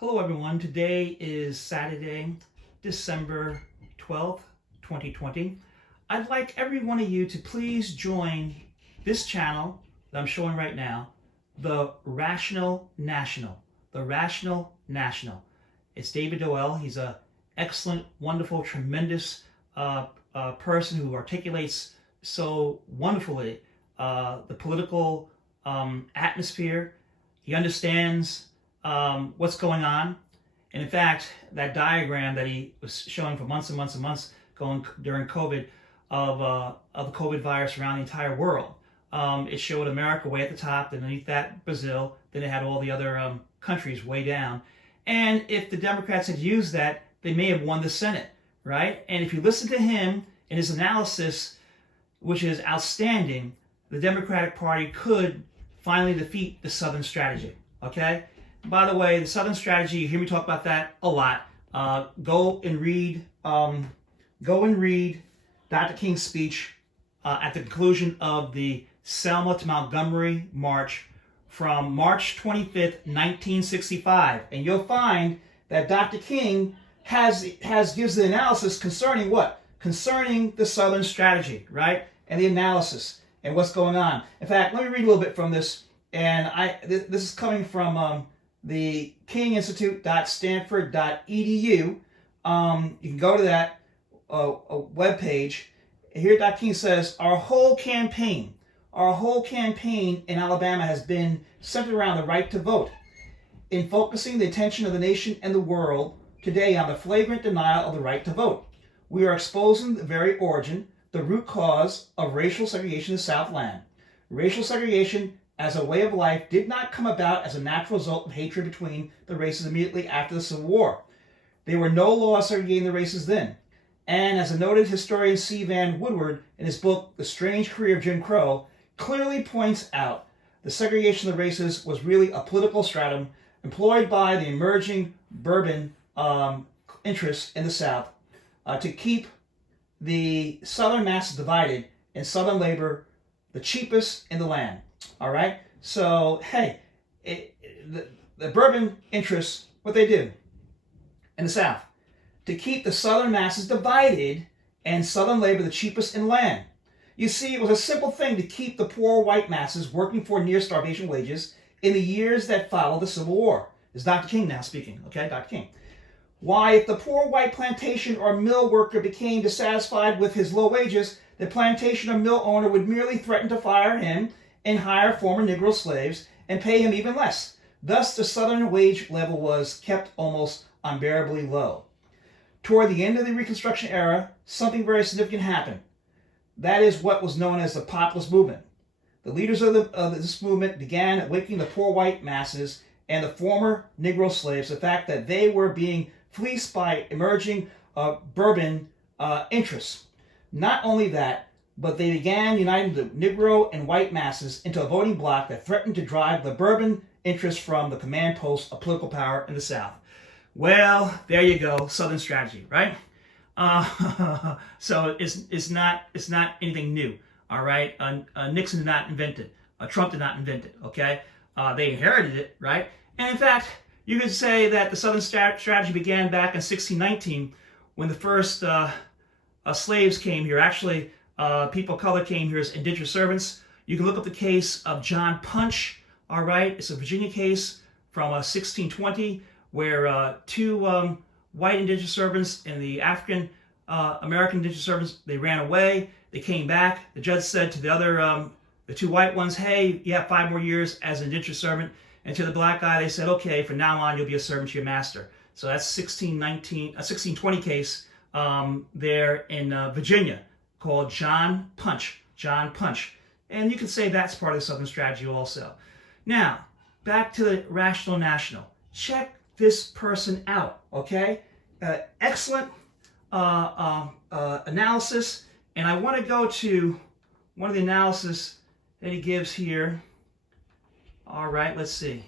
Hello everyone, today is Saturday, December 12th, 2020. I'd like every one of you to please join this channel that I'm showing right now, The Rational National. The Rational National. It's David Doel. He's an excellent, wonderful, tremendous person who articulates so wonderfully the political atmosphere. He understands what's going on. And in fact, that diagram that he was showing for months and months and months going during COVID of the COVID virus around the entire world, it showed America way at the top, then underneath that Brazil, then it had all the other countries way down. And if the Democrats had used that, they may have won the Senate, right? And if you listen to him and his analysis, which is outstanding, the Democratic Party could finally defeat the Southern strategy, okay? By the way, the Southern strategy, you hear me talk about that a lot. Go and read Dr. King's speech at the conclusion of the Selma to Montgomery March from March 25th, 1965. And you'll find that Dr. King gives the analysis concerning what? Concerning the Southern strategy, right? And the analysis and what's going on. In fact, let me read a little bit from this. And this is coming from the kinginstitute.stanford.edu. You can go to that webpage. Here Dr. King says, our whole campaign in Alabama has been centered around the right to vote, in focusing the attention of the nation and the world today on the flagrant denial of the right to vote. We are exposing the very origin, the root cause of racial segregation in the Southland. Racial segregation as a way of life did not come about as a natural result of hatred between the races immediately after the Civil War. There were no laws segregating the races then. And as a noted historian C. Van Woodward in his book, The Strange Career of Jim Crow, clearly points out, the segregation of the races was really a political stratum employed by the emerging Bourbon interests in the South to keep the Southern masses divided and Southern labor the cheapest in the land. All right? So, hey, the Bourbon interests, what they do in the South, to keep the Southern masses divided and Southern labor the cheapest in the land. You see, it was a simple thing to keep the poor white masses working for near starvation wages in the years that followed the Civil War. This is Dr. King now speaking, okay? Dr. King. Why, if the poor white plantation or mill worker became dissatisfied with his low wages, the plantation or mill owner would merely threaten to fire him and hire former Negro slaves and pay him even less. Thus, the Southern wage level was kept almost unbearably low. Toward the end of the Reconstruction era, something very significant happened. That is what was known as the populist movement. The leaders of this movement began awakening the poor white masses and the former Negro slaves, the fact that they were being fleeced by emerging Bourbon interests. Not only that, but they began uniting the Negro and white masses into a voting bloc that threatened to drive the Bourbon interests from the command post of political power in the South. Well, there you go, Southern strategy, right? So it's not anything new, all right? Nixon did not invent it. Trump did not invent it, okay? They inherited it, right? And in fact, you could say that the Southern strategy began back in 1619 when the first slaves came here. Actually, people of color came here as indentured servants. You can look up the case of John Punch, all right? It's a Virginia case from 1620 where two white indentured servants and the African American indentured servants, they ran away. They came back. The judge said to the other, the two white ones, hey, you have 5 more years as an indentured servant. And to the black guy, they said, okay, from now on, you'll be a servant to your master. So that's 1620 case there in Virginia called John Punch. John Punch. And you could say that's part of the Southern strategy also. Now, back to the Rational National. Check this person out, okay? Excellent analysis. And I want to go to one of the analysis that he gives here. All right, let's see.